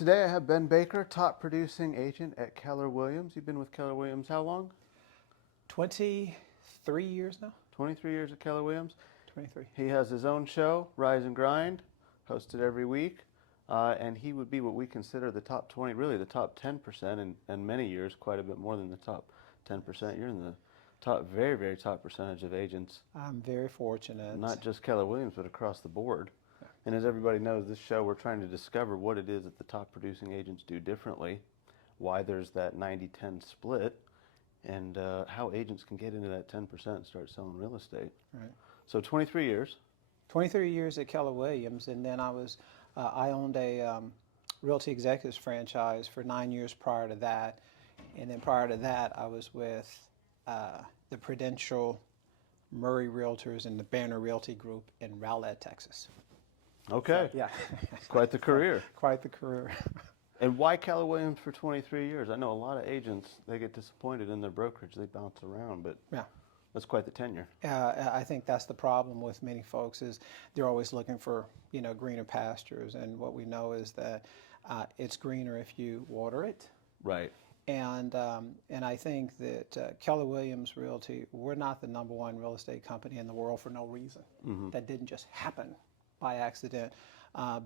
Today I have Ben Baker, top producing agent at Keller Williams. You've been with Keller Williams how long? 23 years now. 23 years at Keller Williams. 23. He has his own show, Rise and Grind, hosted every week. And he would be what we consider the top 20, really the top 10%, and many years, quite a bit more than the top 10%. You're in the top, very, very top percentage of agents. I'm very fortunate. Not just Keller Williams, but across the board. Yeah. And as everybody knows, this show, we're trying to discover what it is that the top producing agents do differently, why there's that 90-10 split, and how agents can get into that 10% and start selling real estate. Right. So 23 years. 23 years at Keller Williams, and then I owned a Realty Executives franchise for 9 years prior to that. And then prior to that, I was with the Prudential Murray Realtors and the Banner Realty Group in Rowlett, Texas. Okay. So, yeah. Quite the career. Quite the career. And why Keller Williams for 23 years? I know a lot of agents, they get disappointed in their brokerage. They bounce around, but Yeah. that's quite the tenure. I think that's the problem with many folks is they're always looking for, greener pastures. And what we know is that it's greener if you water it. Right. And I think that Keller Williams Realty, we're not the number one real estate company in the world for no reason. Mm-hmm. That didn't just happen by accident.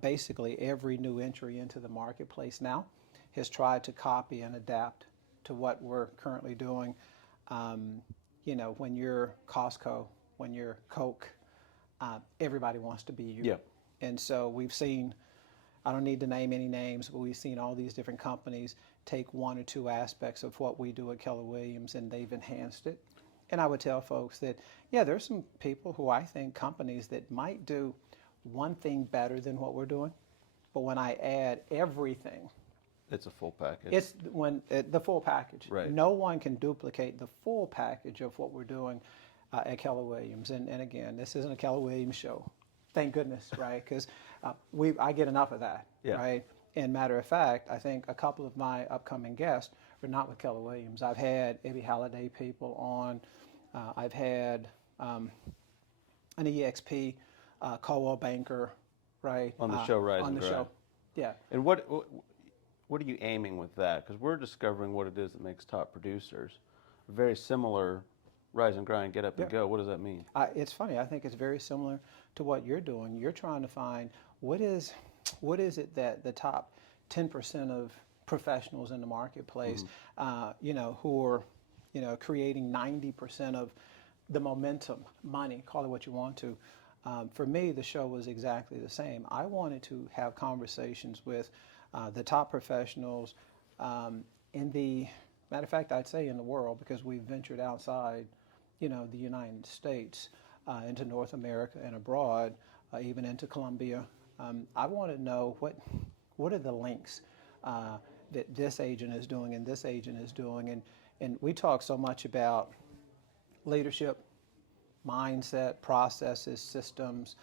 Basically, every new entry into the marketplace now has tried to copy and adapt to what we're currently doing. When you're Costco, when you're Coke, everybody wants to be you. Yeah. And so we've seen, I don't need to name any names, but we've seen all these different companies take one or two aspects of what we do at Keller Williams and they've enhanced it. And I would tell folks that, yeah, there's some people who I think companies that might do one thing better than what we're doing, but when I add everything, It's a full package. it's the full package. Right. No one can duplicate the full package of what we're doing at Keller Williams. And again, this isn't a Keller Williams show. Thank goodness, right? Because I get enough of that, Yeah. right? And matter of fact, I think a couple of my upcoming guests are not with Keller Williams. I've had Ebby Halliday people on. I've had an EXP Coldwell banker, right? On the show, Rise on and the Grind. show, yeah. And what are you aiming with that? Because we're discovering what it is that makes top producers. Very similar, Rise and Grind, get up and Yeah. go. What does that mean? It's funny. I think it's very similar to what you're doing. You're trying to find what is it that the top 10% of professionals in the marketplace, who are, creating 90% of the momentum, money, call it what you want to. For me, the show was exactly the same. I wanted to have conversations with the top professionals in the, matter of fact, I'd say in the world, because we've ventured outside, the United States, into North America and abroad, even into Colombia. I want to know what are the links that this agent is doing and this agent is doing. And we talk so much about leadership, mindset, processes, systems,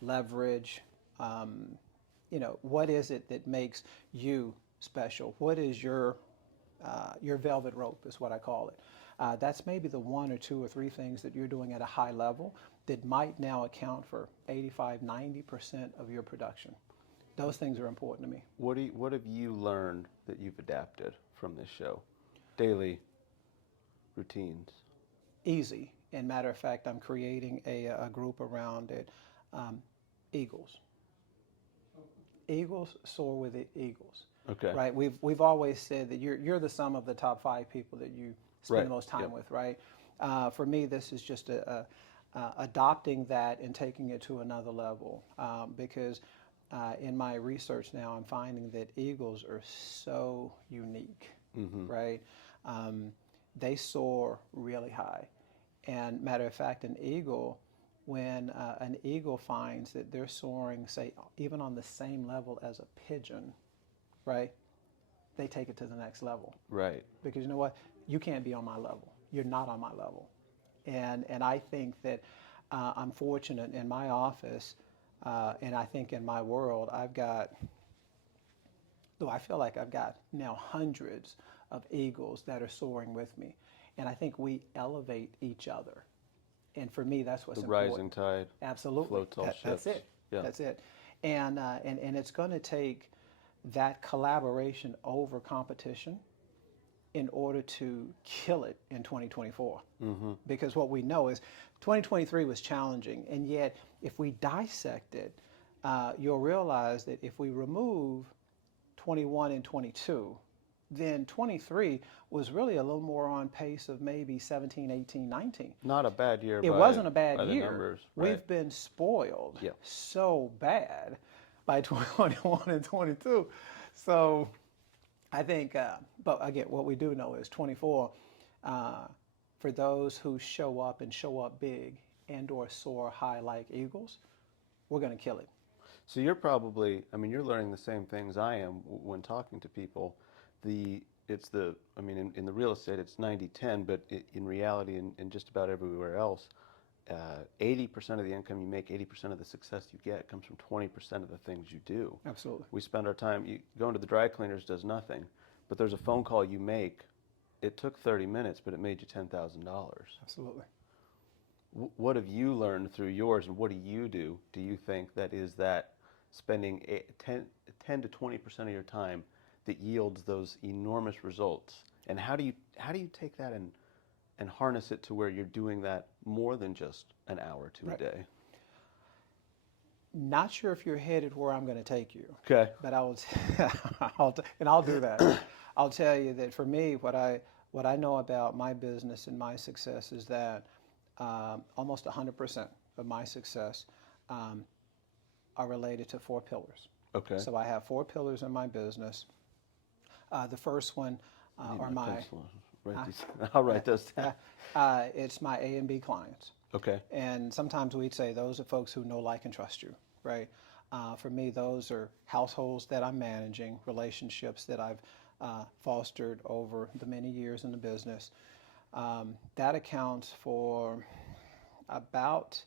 leverage. What is it that makes you special? What is your velvet rope is what I call it. That's maybe the one or two or three things that you're doing at a high level that might now account for 85-90% of your production. Those things are important to me. What have you learned that you've adapted from this show? Daily routines. Easy. And matter of fact, I'm creating a group around it. Eagles. Eagles soar with the Eagles. Okay. Right. We've always said that you're the sum of the top 5 people that you spend Right. the most time Yep. with. Right. For me, this is just adopting that and taking it to another level. Because in my research now, I'm finding that Eagles are so unique. Mm-hmm. Right. They soar really high. And matter of fact, an eagle, when an eagle finds that they're soaring, say, even on the same level as a pigeon, right, they take it to the next level. Right. Because you know what? You can't be on my level. You're not on my level. And I think that I'm fortunate in my office, and I think in my world, I feel like I've got now hundreds of eagles that are soaring with me. And I think we elevate each other. And for me, that's what's important. The rising tide. Absolutely. Floats all ships. That's it. Yeah. That's it. And it's going to take that collaboration over competition in order to kill it in 2024. Because what we know is 2023 was challenging, and yet if we dissect it, you'll realize that if we remove 21 and 22, then 23 was really a little more on pace of maybe 17, 18, 19. Not a bad year. It wasn't a bad by the year. numbers, right? We've been spoiled Yeah. so bad by 21 and 22. So I think, but again, what we do know is 24, for those who show up and show up big and or soar high like eagles, we're going to kill it. So you're probably, I mean, you're learning the same things I am when talking to people. In the real estate, it's 90-10, but in reality, in just about everywhere else, 80% of the income you make, 80% of the success you get comes from 20% of the things you do. Absolutely. We spend our time, going to the dry cleaners does nothing, but there's a phone call you make. It took 30 minutes, but it made you $10,000. Absolutely. What have you learned through yours, and what do you think that is that spending 10 to 20% of your time that yields those enormous results? And how do you take that and harness it to where you're doing that more than just an hour or two a day? Not sure if you're headed where I'm going to take you. Okay. But I'll do that. I'll tell you that for me, what I know about my business and my success is that almost 100% of my success are related to 4 pillars. Okay. So I have 4 pillars in my business. The first one are my... I'll write those down. It's my A and B clients. Okay. And sometimes we'd say those are folks who know, like, and trust you, right? For me, those are households that I'm managing, relationships that I've fostered over the many years in the business. That accounts for about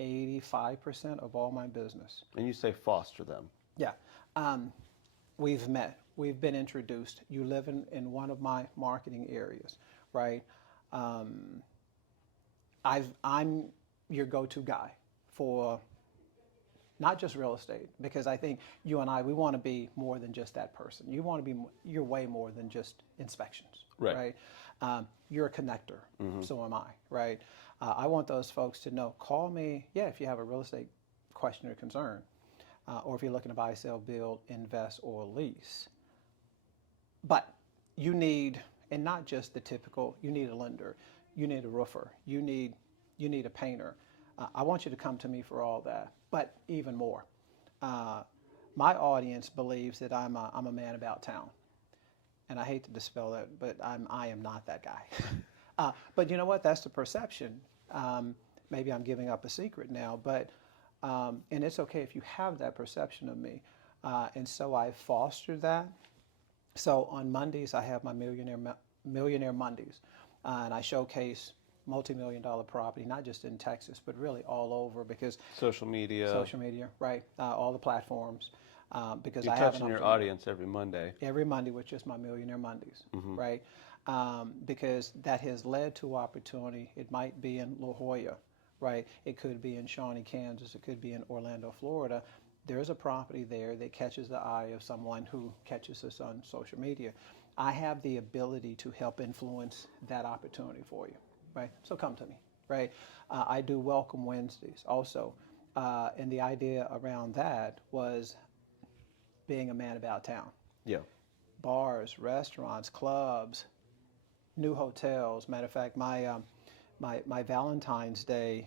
85% of all my business. And you say foster them. Yeah. We've met. We've been introduced. You live in one of my marketing areas, right? I'm your go-to guy for not just real estate, because I think you and we want to be more than just that person. You're way more than just inspections, right? You're a connector, so am I, right? I want those folks to know, call me, if you have a real estate question or concern, or if you're looking to buy, sell, build, invest, or lease. But you need, and not just the typical, you need a lender, you need a roofer, you need a painter. I want you to come to me for all that, but even more. My audience believes that I'm a man about town. And I hate to dispel that, but I am not that guy. But you know what? That's the perception. Maybe I'm giving up a secret now, but and it's okay if you have that perception of me. And so I foster that. So on Mondays, I have my Millionaire Mondays, and I showcase multi-million-dollar property, not just in Texas, but really all over, because social media, right? All the platforms. Because you're touching your audience every Monday. Every Monday, which is my Millionaire Mondays, right? Because that has led to opportunity. It might be in La Jolla, right? It could be in Shawnee, Kansas. It could be in Orlando, Florida. There's a property there that catches the eye of someone who catches us on social media. I have the ability to help influence that opportunity for you, right? So come to me, right? I do Welcome Wednesdays also. And the idea around that was being a man about town. Yeah. Bars, restaurants, clubs, new hotels. Matter of fact, my Valentine's Day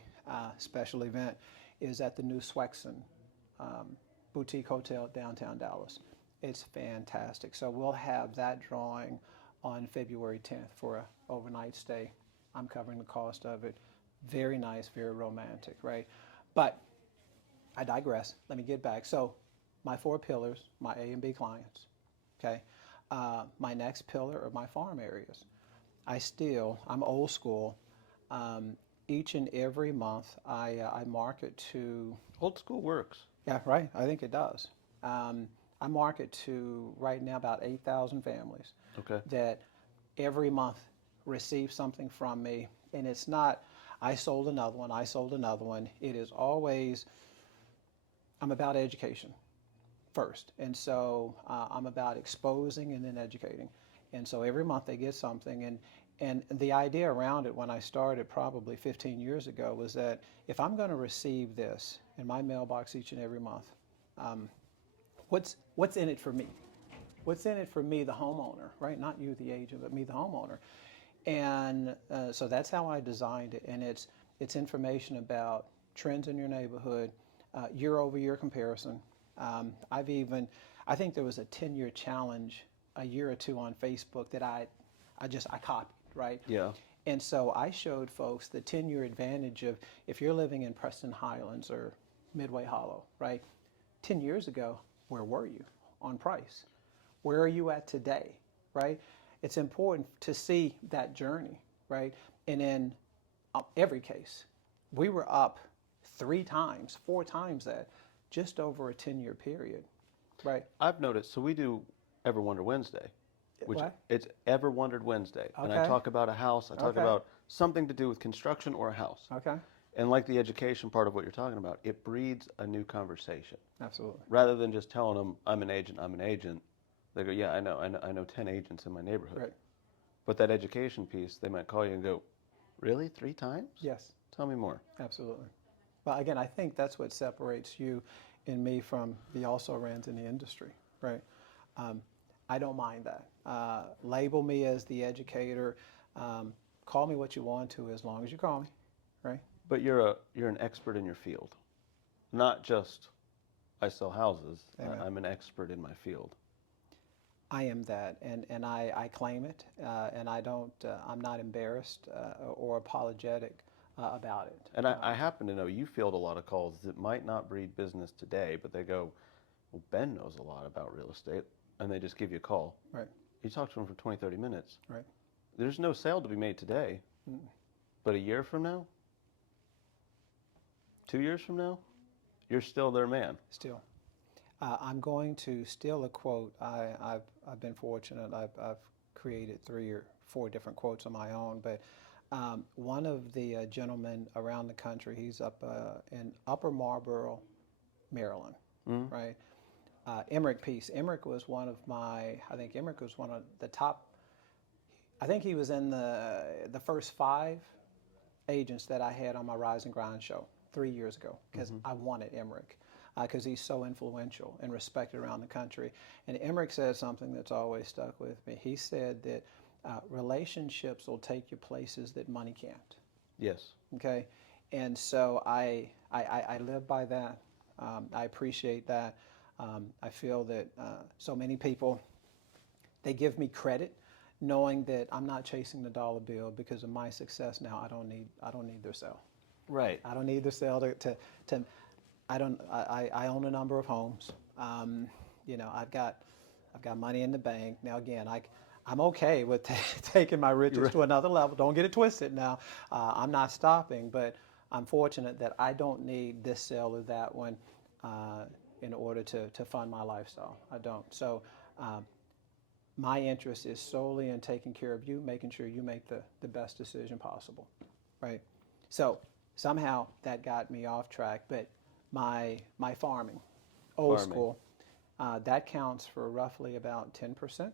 special event is at the new Swexon boutique hotel downtown Dallas. It's fantastic. So we'll have that drawing on February 10th for an overnight stay. I'm covering the cost of it. Very nice, very romantic, right? But I digress. Let me get back. So my 4 pillars, my A and B clients, okay? My next pillar are my farm areas. I'm old school. Each and every month, I market to... Old school works. Yeah, right. I think it does. I market to, right now, about 8,000 families. Okay. That every month receive something from me. And it's not, I sold another one. It is always, I'm about education. first. And so I'm about exposing and then educating. And so every month they get something. And the idea around it when I started probably 15 years ago was that if I'm going to receive this in my mailbox each and every month, what's in it for me? What's in it for me, the homeowner, right? Not you, the agent, but me, the homeowner. And so that's how I designed it. And it's information about trends in your neighborhood, year-over-year comparison. I think there was a 10-year challenge a year or two on Facebook that I copied, right? Yeah. And so I showed folks the 10-year advantage of if you're living in Preston Highlands or Midway Hollow, right? 10 years ago, where were you on price? Where are you at today, right? It's important to see that journey, right? And in every case, we were up 3 times, 4 times that, just over a 10-year period, right? I've noticed, so we do Ever Wonder Wednesday, which What? it's Ever Wondered Wednesday. And I Okay. talk about a house, I talk Okay. about something to do with construction or a house. Okay, And like the education part of what you're talking about, it breeds a new conversation. absolutely. Rather than just telling them, I'm an agent, they go, yeah, I know 10 agents in my neighborhood. Right. But that education piece, they might call you and go, really, 3 times? Yes, Tell me more. absolutely. Well, again, I think that's what separates you and me from the also-rans in the industry, right? I don't mind that. Label me as the educator. Call me what you want to as long as you call me, right? But you're an expert in your field. Not just, I sell houses. Amen. I'm an expert in my field. I am that, and I claim it, and I'm not embarrassed or apologetic about it. And I happen to know you field a lot of calls that might not breed business today, but they go, well, Ben knows a lot about real estate, and they just give you a call. Right. You talk to them for 20, 30 minutes. Right. There's no sale to be made today, but a year from now, 2 years from now, you're still their man. Still. I'm going to steal a quote. I've been fortunate. I've created 3 or 4 different quotes of my own, but one of the gentlemen around the country, he's up in Upper Marlboro, Maryland, right? Emmerich Peace. Emmerich was one of the top, I think he was in the first 5 agents that I had on my Rise and Grind show 3 years ago, because I wanted Emmerich, because he's so influential and respected around the country. And Emmerich said something that's always stuck with me. He said that relationships will take you places that money can't. Yes. Okay, and so I live by that. I appreciate that. I feel that so many people, they give me credit, knowing that I'm not chasing the dollar bill because of my success now. I don't need their sale. Right. I don't need their sale to I own a number of homes. I've got money in the bank. Now again, I'm okay with taking my riches to another level. Don't get it twisted now. I'm not stopping, but I'm fortunate that I don't need this sale or that one in order to fund my lifestyle. I don't. So my interest is solely in taking care of you, making sure you make the best decision possible, right? So somehow that got me off track, but my farming, old school, that counts for roughly about 10%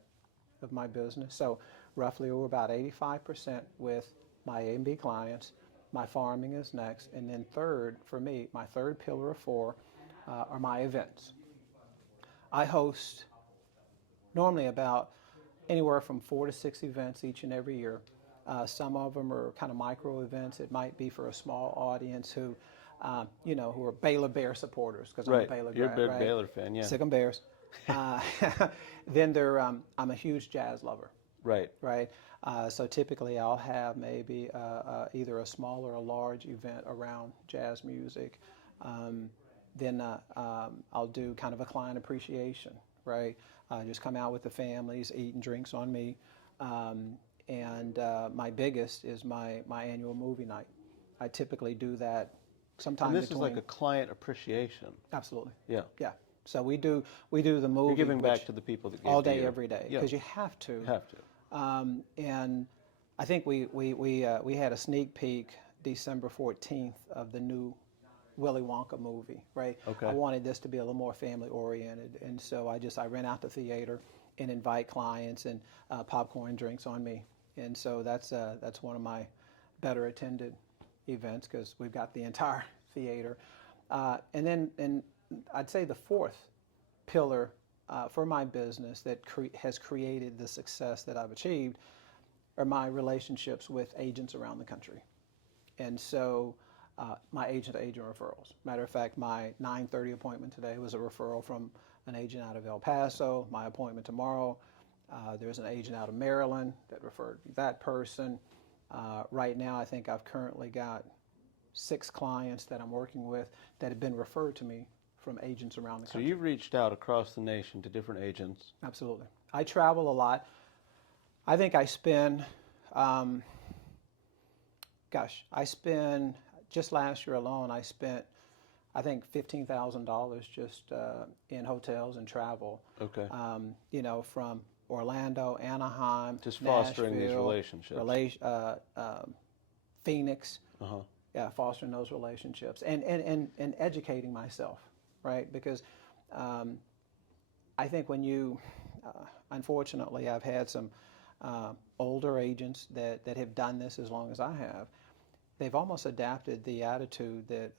of my business. So roughly we're about 85% with my A&B clients. My farming is next. And then third, for me, my third pillar of 4 are my events. I host normally about anywhere from 4 to 6 events each and every year. Some of them are kind of micro events. It might be for a small audience who are Baylor Bear supporters, because I'm a Baylor You're grad, a big right? Baylor fan, yeah. Sick 'em Bears. Then I'm a huge jazz lover. Right. Right. So typically I'll have maybe either a small or a large event around jazz music. Then I'll do kind of a client appreciation, right? Just come out with the families, eat and drinks on me. And my biggest is my annual movie night. I typically do that sometime And this between. is like a client appreciation. Absolutely. Yeah. Yeah. So we do the movie. You're giving which- back to the people that gave all to day, you. every day, Yeah. because you have to. You have to. And I think we had a sneak peek December 14th of the new Willy Wonka movie, right? Okay. I wanted this to be a little more family oriented, and so I rent out the theater and invite clients and popcorn drinks on me, and so that's one of my better attended events because we've got the entire theater, and I'd say the fourth pillar for my business that has created the success that I've achieved are my relationships with agents around the country. And so my agent-to-agent referrals. Matter of fact, my 9:30 appointment today was a referral from an agent out of El Paso. My appointment tomorrow, there's an agent out of Maryland that referred that person. Right now, I think I've currently got 6 clients that I'm working with that have been referred to me from agents around the So country. you've reached out across the nation to different agents. Absolutely. I travel a lot. I think I spend, just last year alone, I spent, I think, $15,000 just in hotels and travel. Okay. From Orlando, Anaheim, Just fostering these Nashville, relationships. Phoenix. Uh-huh. Yeah, fostering those relationships and educating myself, right? Because I think when you, unfortunately, I've had some older agents that have done this as long as I have. They've almost adopted the attitude that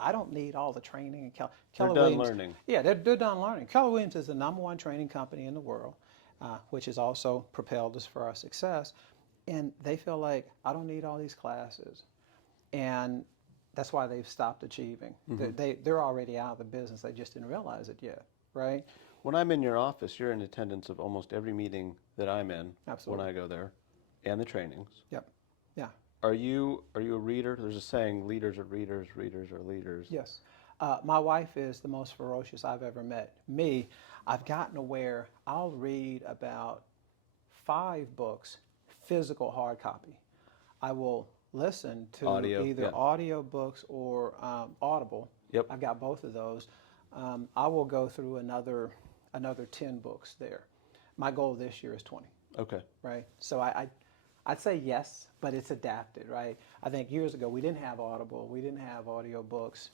I don't need all the training. And They're Keller done Williams, learning. yeah, they're done learning. Keller Williams is the #1 training company in the world, which has also propelled us for our success. And they feel like, I don't need all these classes. And that's why they've stopped achieving. They're already out of the business. They just didn't realize it yet, right? When I'm in your office, you're in attendance of almost every meeting that I'm in. Absolutely. When I go there, and the trainings. Yep. Yeah. Are you a reader? There's a saying, leaders are readers, readers are leaders. Yes. My wife is the most ferocious I've ever met. Me, I've gotten to where I'll read about 5 books, physical hard copy. I will listen to either audio books or Audible. Yep. I've got both of those. I will go through another 10 books there. My goal this year is 20. Okay. Right. So I'd say yes, but it's adapted, right? I think years ago we didn't have Audible, we didn't have audio books,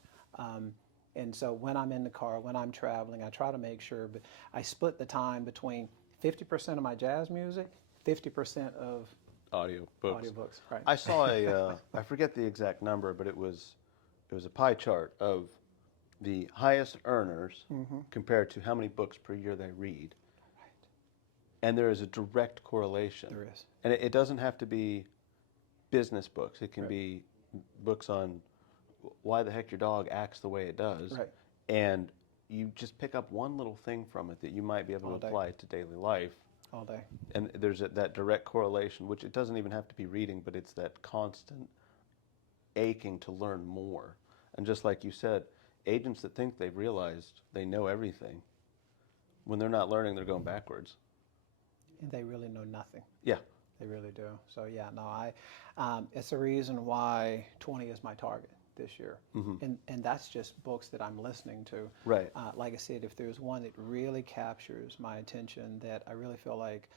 and so when I'm in the car, when I'm traveling, I try to make sure. But I split the time between 50% of my jazz music, 50% of Audio books. Right. I saw I forget the exact number, but it was a pie chart of the highest earners compared to how many books per year they read. And there is a direct correlation. There is. And it doesn't have to be business books. It can be books on why the heck your dog acts the way it does. Right. And you just pick up one little thing from it that you might be able to apply to daily life. All day. And there's that direct correlation, which it doesn't even have to be reading, but it's that constant aching to learn more. And just like you said, agents that think they've realized they know everything, when they're not learning, they're going backwards. And they really know nothing. Yeah. They really do. So yeah, no, it's the reason why 20 is my target this year. And that's just books that I'm listening to. Right. Like I said, if there's one that really captures my attention, that I really feel like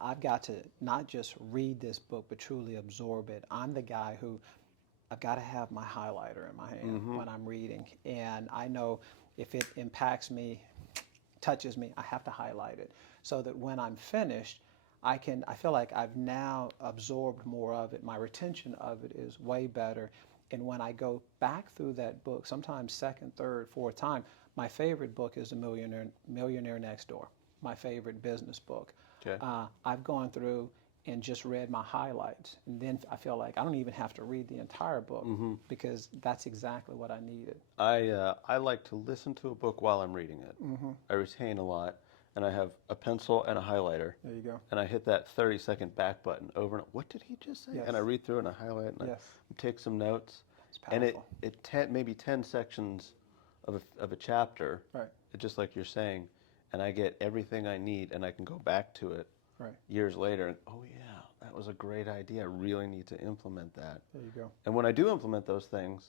I've got to not just read this book, but truly absorb it. I'm the guy who, I've got to have my highlighter in my hand when I'm reading. And I know if it impacts me, touches me, I have to highlight it so that when I'm finished, I feel like I've now absorbed more of it. My retention of it is way better. And when I go back through that book, sometimes second, third, fourth time, my favorite book is The Millionaire Next Door, my favorite business book. Okay. I've gone through and just read my highlights. And then I feel like I don't even have to read the entire book because that's exactly what I needed. I like to listen to a book while I'm reading it. I retain a lot, and I have a pencil and a highlighter. There you go. And I hit that 30-second back button over and what did he just say? Yes. And I read through and I highlight and I take some notes. It's powerful. And maybe 10 sections of a chapter, Right. just like you're saying, and I get everything I need and I can go back to it years later and, oh yeah, that was a great idea. I really need to implement that. There you go. And when I do implement those things,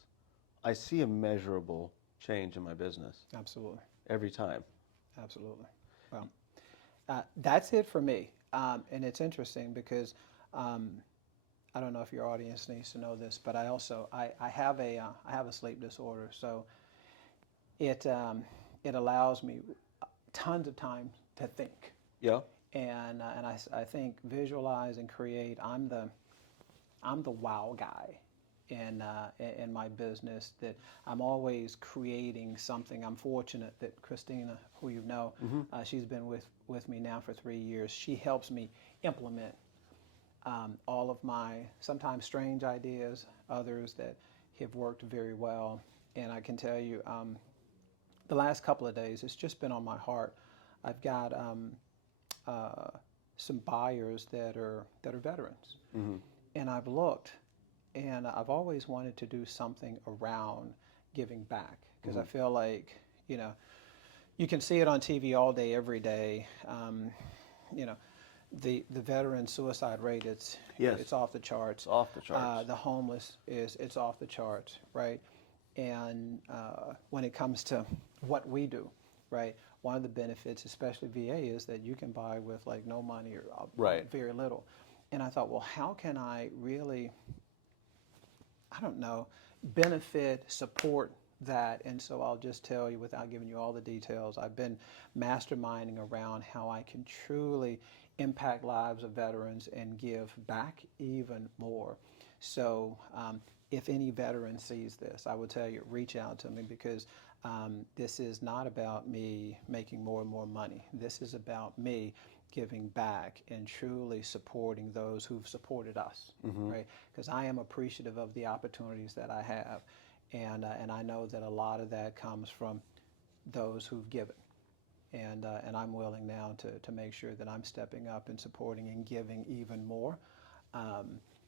I see a measurable change in my business. Absolutely. Every time. Absolutely. Well, that's it for me. And it's interesting because I don't know if your audience needs to know this, but I also I have a sleep disorder, so it allows me tons of time to think. Yeah. And I think visualize and create. I'm the wow guy in my business, that I'm always creating something. I'm fortunate that Christina, who you know, she's been with me now for 3 years. She helps me implement all of my sometimes strange ideas, others that have worked very well. And I can tell you, the last couple of days, it's just been on my heart. I've got some buyers that are veterans, and I've looked, and I've always wanted to do something around giving back, because I feel like, you know, you can see it on TV all day, every day. You know, the veteran suicide rate, it's off the charts. It's off the charts. The homeless it's off the charts, right? And when it comes to what we do, right? One of the benefits, especially VA, is that you can buy with like no money or Right. very little. And I thought, well, how can I really, I don't know, benefit, support that? And so I'll just tell you, without giving you all the details, I've been masterminding around how I can truly impact lives of veterans and give back even more. So if any veteran sees this, I would tell you, reach out to me, because this is not about me making more and more money. This is about me giving back and truly supporting those who've supported us, right? Because I am appreciative of the opportunities that I have, and I know that a lot of that comes from those who've given, and I'm willing now to make sure that I'm stepping up and supporting and giving even more,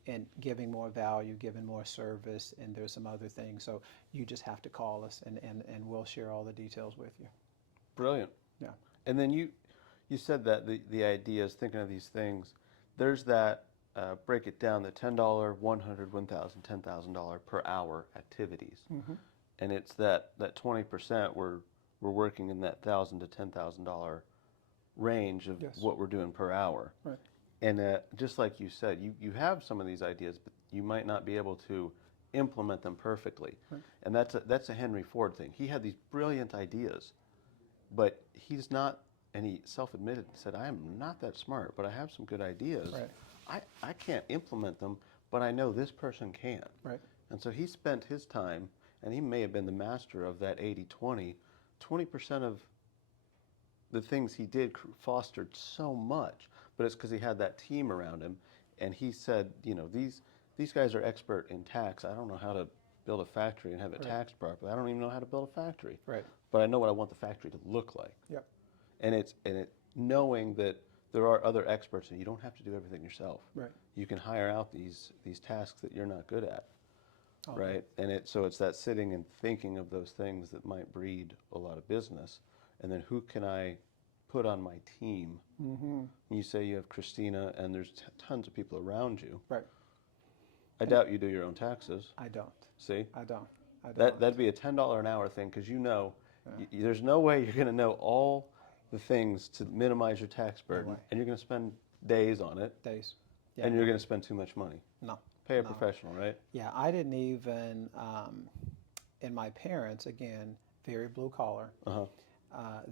and giving more value, giving more service, and there's some other things. So you just have to call us, and we'll share all the details with you. Brilliant. Yeah. And then you said that the ideas, thinking of these things, there's that, break it down, the $10, $100, $1,000, $10,000 per hour activities. And it's that 20% we're working in that $1,000 to $10,000 range of what we're doing per hour. Right. And just like you said, you have some of these ideas, but you might not be able to implement them perfectly. Right. And that's a Henry Ford thing. He had these brilliant ideas, but he's not, and he self-admitted and said, I am not that smart, but I have some good ideas. Right. I can't implement them, but I know this person can. Right. And so he spent his time, and he may have been the master of that 80-20. 20% of the things he did fostered so much, but it's because he had that team around him. And he said, you know, these guys are expert in tax. I don't know how to build a factory and have it taxed properly. I don't even know how to build a factory. Right. But I know what I want the factory to look like. Yep. And it's knowing that there are other experts, and you don't have to do everything yourself. Right. You can hire out these tasks that you're not good at. Okay. Right. And it's that sitting and thinking of those things that might breed a lot of business. And then who can I put on my team? You say you have Christina, and there's tons of people around you. Right. I doubt you do your own taxes. I don't. See? I don't. That'd be a $10 an hour thing, because you know, there's no way you're going to know all the things to minimize your tax burden, and you're going to spend days on it. Days. Yeah. And you're going to spend too much money. No. Pay a professional, right? Yeah, I didn't even, and my parents, again, very blue collar,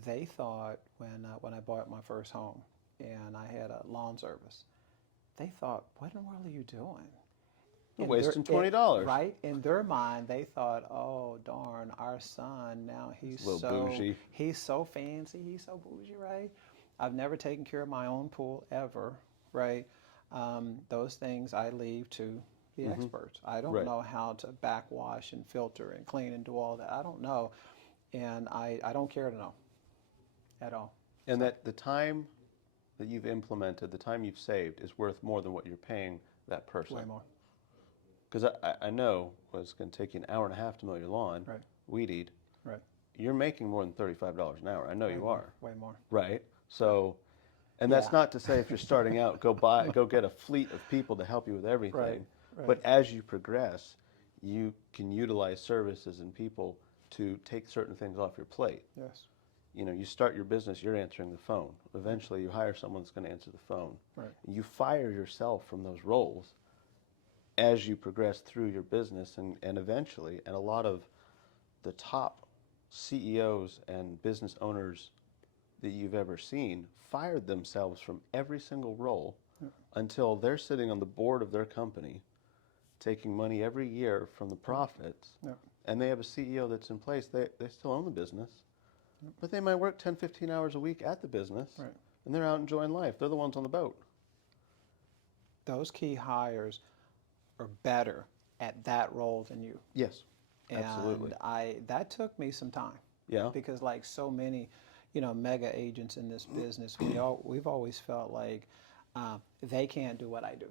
they thought when I bought my first home and I had a lawn service, they thought, what in the world are you doing? You're wasting $20. Right? In their mind, they thought, oh, darn, our son, now he's so bougie. He's so fancy, he's so bougie, right? I've never taken care of my own pool ever, right? Those things I leave to the experts. I don't know how to backwash and filter and clean and do all that. I don't know, and I don't care to know at all. And that the time that you've implemented, the time you've saved, is worth more than what you're paying that person. Way more. Because I know it's going to take you an hour and a half to mow your lawn, weed eat. Right. You're making more than $35 an hour. I know you are. Way more. Right. So, and that's not to say if you're starting out, go get a fleet of people to help you with everything. Right. But as you progress, you can utilize services and people to take certain things off your plate. Yes. You know, you start your business, you're answering the phone. Eventually, you hire someone that's going to answer the phone. Right. You fire yourself from those roles, as you progress through your business and eventually, and a lot of the top CEOs and business owners that you've ever seen fired themselves from every single role until they're sitting on the board of their company taking money every year from the profits, and they have a CEO that's in place. They still own the business, but they might work 10, 15 hours a week at the business, and they're out enjoying life. They're the ones on the boat. Those key hires are better at that role than you. Yes, absolutely. And that took me some time. Yeah. Because like so many, mega agents in this business, we've always felt like they can't do what I do.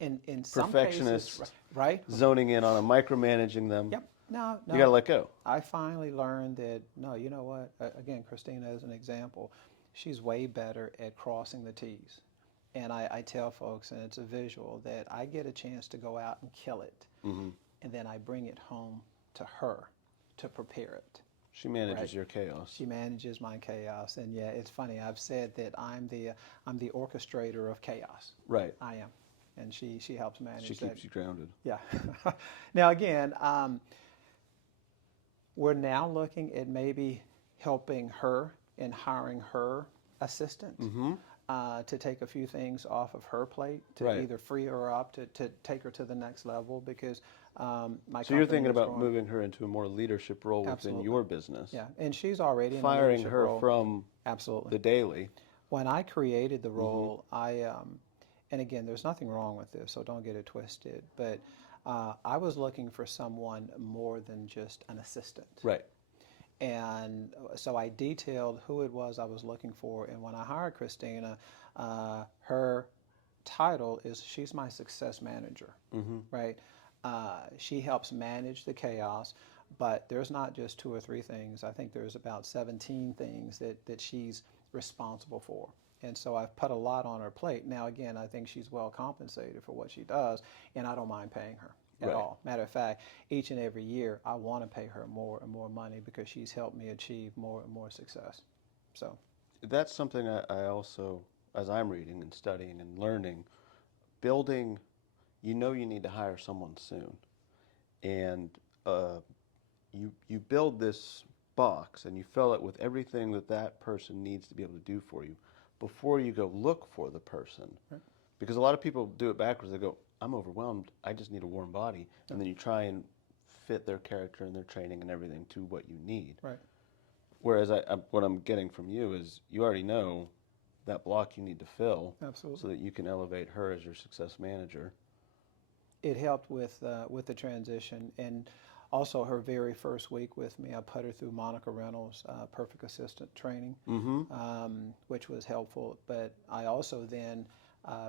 In some Perfectionist, cases, right? zoning in on them, micromanaging them. Yep. No. You got to let go. I finally learned that, no, you know what? Again, Christina as an example, she's way better at crossing the T's. And I tell folks, and it's a visual, that I get a chance to go out and kill it. Mm-hmm. And then I bring it home to her to prepare it. She manages your chaos. She manages my chaos. And yeah, it's funny. I've said that I'm the orchestrator of chaos. Right. I am. And she helps manage She keeps you grounded. Yeah. Now, again, we're now looking at maybe helping her and hiring her assistant to take a few things off of her plate to either free her up to take her to the next level because my So you're thinking is about growing. moving her into a more leadership role within your business. Yeah, and she's already in a firing leadership her role. from the daily. When I created the role, and again, there's nothing wrong with this, so don't get it twisted, but I was looking for someone more than just an assistant. Right. And so I detailed who it was I was looking for, and when I hired Christina, her title is she's my success manager, right? She helps manage the chaos, but there's not just 2 or 3 things. I think there's about 17 things that she's responsible for. And so I've put a lot on her plate. Now, again, I think she's well compensated for what she does, and I don't mind paying her at all. Matter of fact, each and every year, I want to pay her more and more money because she's helped me achieve more and more success. So that's something I also, as I'm reading and studying and learning, building, you need to hire someone soon. And you build this box and you fill it with everything that person needs to be able to do for you before you go look for the person. Because a lot of people do it backwards. They go, I'm overwhelmed, I just need a warm body. And then you try and fit their character and their training and everything to what you need. Right. Whereas what I'm getting from you is you already know that block you need to fill. Absolutely. So that you can elevate her as your success manager. It helped with the transition, and also her very first week with me, I put her through Monica Reynolds' Perfect Assistant training, which was helpful. But I also then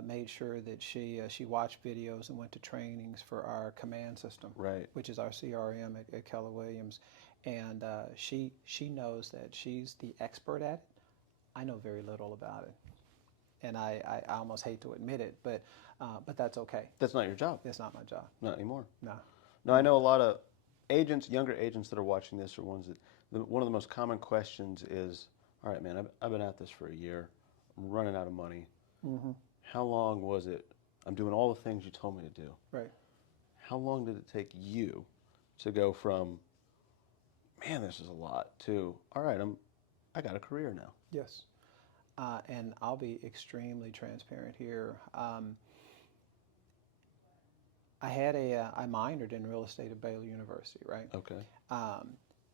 made sure that she watched videos and went to trainings for our command system, which is our CRM at Keller Williams, and she knows that she's the expert at it. I know very little about it, and I almost hate to admit it, but that's okay. That's not your job. It's not my job. Not anymore. No. No, I know a lot of agents, younger agents that are watching this are ones that one of the most common questions is, all right, man, I've been at this for a year. I'm running out of money. How long was it? I'm doing all the things you told me to do. Right. How long did it take you to go from, man, this is a lot, to, all right, I got a career now? Yes. And I'll be extremely transparent here. I minored in real estate at Baylor University, right? Okay.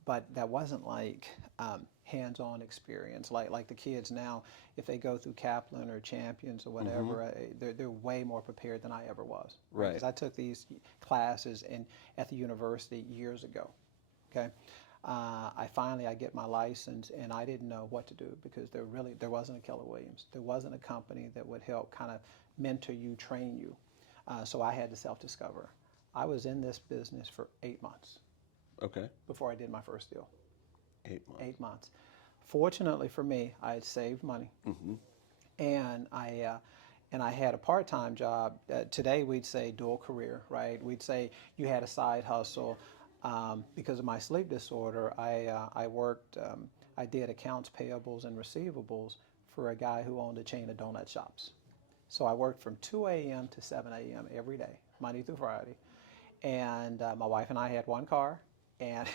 But that wasn't like hands-on experience. Like the kids now, if they go through Kaplan or Champions or whatever, they're way more prepared than I ever was. Right. Because I took these classes at the university years ago. Okay. I get my license, and I didn't know what to do because there wasn't a Keller Williams. There wasn't a company that would help kind of mentor you, train you. So I had to self-discover. I was in this business for 8 months. Okay. Before I did my first deal. 8 months. 8 months. Fortunately for me, I had saved money, and I had a part-time job. Today we'd say dual career, right? We'd say you had a side hustle. Because of my sleep disorder, I worked. I did accounts payables and receivables for a guy who owned a chain of donut shops. So I worked from 2 a.m. to 7 a.m. every day, Monday through Friday. And my wife and I had one car, and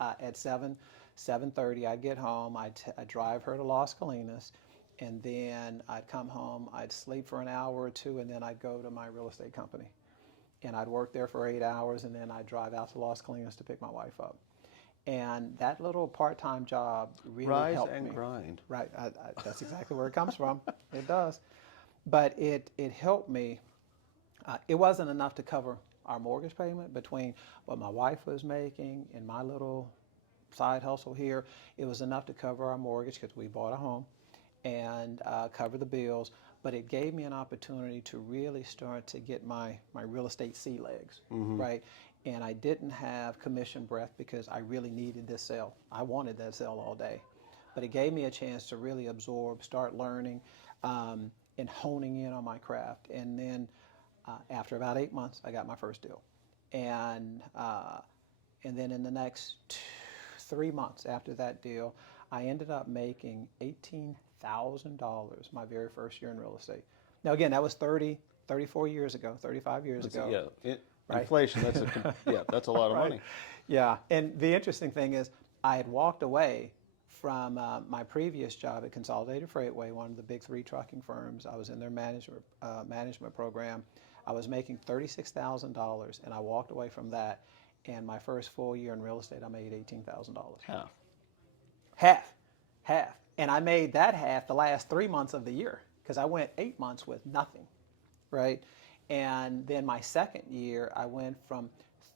at 7:30 I'd get home. I'd drive her to Las Colinas, and then I'd come home. I'd sleep for an hour or two, and then I'd go to my real estate company, and I'd work there for 8 hours, and then I'd drive out to Las Colinas to pick my wife up. And that little part-time job really Rise helped and me. grind. Right, that's exactly where it comes from. It does, but it helped me. It wasn't enough to cover our mortgage payment between what my wife was making and my little side hustle here. It was enough to cover our mortgage because we bought a home and cover the bills. But it gave me an opportunity to really start to get my real estate sea legs, right? And I didn't have commission breath because I really needed this sale. I wanted that sale all day. But it gave me a chance to really absorb, start learning, and honing in on my craft. And then after about 8 months, I got my first deal. And then in the next 3 months after that deal, I ended up making $18,000 my very first year in real estate. Now, again, that was 34 years ago, 35 years ago. Yeah, Right. inflation. That's a lot of Right. money. Yeah, and the interesting thing is I had walked away from my previous job at Consolidated Freightway, one of the big three trucking firms. I was in their management program. I was making $36,000, and I walked away from that. And my first full year in real estate, I made $18,000. Half. And I made that half the last 3 months of the year because I went 8 months with nothing, right? And then my second year, I went from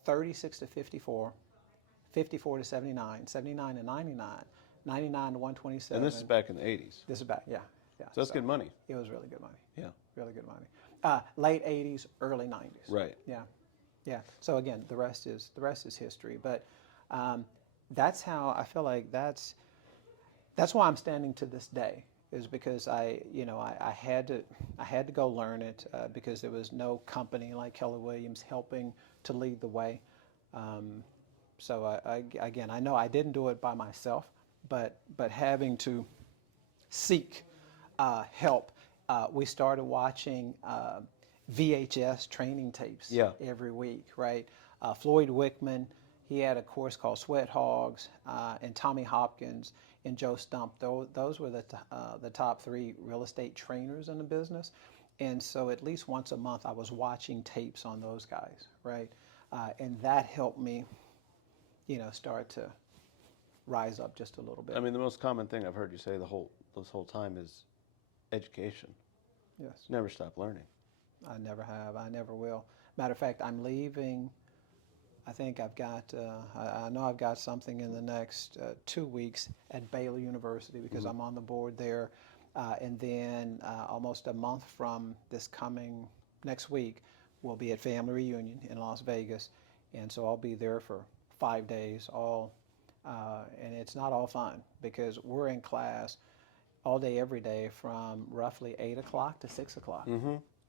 36 to 54, 54 to 79, 79 to 99, 99 to 127. And this is back in the 80s. This is back, yeah. So that's good money. It was really good money. Yeah. Really good money. Late 80s, early 90s. Right. Yeah. So again, the rest is history. But that's how I feel like that's why I'm standing to this day, is because I had to go learn it because there was no company like Keller Williams helping to lead the way. So I know I didn't do it by myself, but having to seek help. We started watching VHS training tapes every week, right? Floyd Wickman, he had a course called Sweat Hogs, and Tommy Hopkins and Joe Stump. Those were the top three real estate trainers in the business. And so at least once a month I was watching tapes on those guys, right? And that helped me, start to rise up just a little bit. I mean, the most common thing I've heard you say this whole time is education. Yes. Never stop learning. I never have. I never will. Matter of fact, I'm leaving. I think I've got, I know I've got something in the next 2 weeks at Baylor University because I'm on the board there. And then almost a month from this coming next week, we'll be at Family Reunion in Las Vegas. And so I'll be there for 5 days, and it's not all fun because we're in class all day, every day from roughly 8 o'clock to 6 o'clock,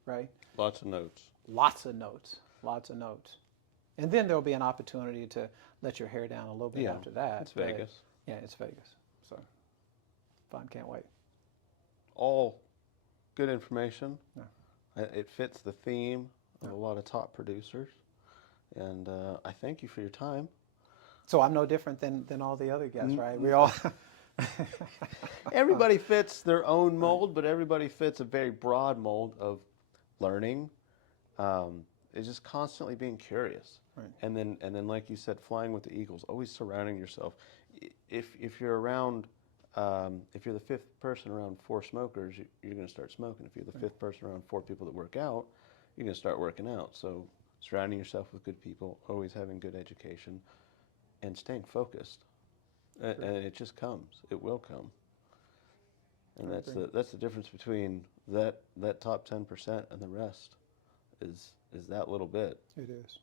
right? Lots of notes. Lots of notes. And then there'll be an opportunity to let your hair down a little bit after that. It's Vegas. Yeah, it's Vegas. So fun, can't wait. All good information. Yeah. It fits the theme of a lot of top producers. And I thank you for your time. So I'm no different than all the other guests, right? We all... Everybody fits their own mold, but everybody fits a very broad mold of learning. It's just constantly being curious. Right. And then, like you said, flying with the eagles, always surrounding yourself. If you're around, if you're the fifth person around four smokers, you're going to start smoking. If you're the fifth person around four people that work out, you're going to start working out. So surrounding yourself with good people, always having good education, and staying focused. Sure. And it just comes. It will come. And that's the difference between that top 10% and the rest is that little bit. It is.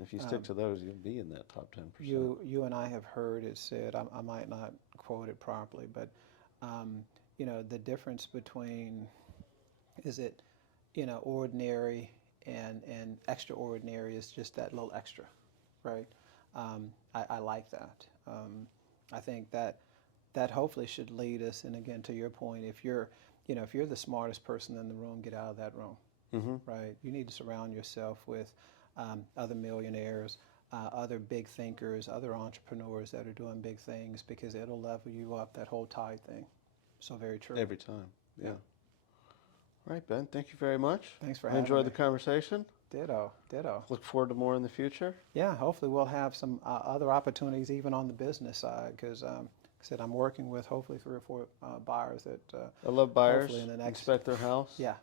If you stick to those, you'll be in that top 10%. You and I have heard it said, I might not quote it properly, but the difference between, is it, ordinary and extraordinary is just that little extra, right? I like that. I think that hopefully should lead us, and again, to your point, if you're you know, if you're the smartest person in the room, get out of that room, right? You need to surround yourself with other millionaires, other big thinkers, other entrepreneurs that are doing big things, because it'll level you up, that whole tide thing. So very true. Every time, yeah. All right, Ben, thank you very much. Thanks for I having enjoyed me. the conversation. Ditto, ditto. Look forward to more in the future. Yeah, hopefully we'll have some other opportunities even on the business side, because like I said, I'm working with hopefully 3 or 4 buyers that I love buyers. hopefully in the next, Inspect their house. yeah,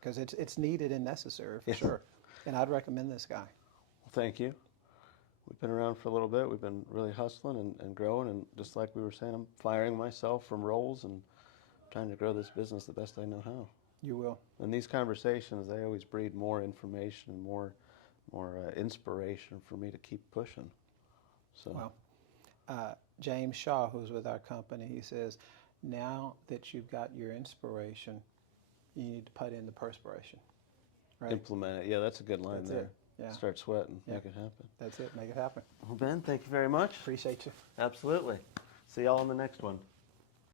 because it's needed and necessary for sure. And I'd recommend this guy. Well, thank you. We've been around for a little bit. We've been really hustling and growing, and just like we were saying, I'm firing myself from roles and trying to grow this business the best I know how. You will. And these conversations, they always breed more information and more inspiration for me to keep pushing. So. Well, James Shaw, who's with our company, he says, now that you've got your inspiration, you need to put in the perspiration. Right? Implement it. Yeah, that's a good line. That's there. it. Yeah. Start sweating. Yeah. Make it happen. That's it. Make it happen. Well, Ben, thank you very much. Appreciate you. Absolutely. See y'all on the next one.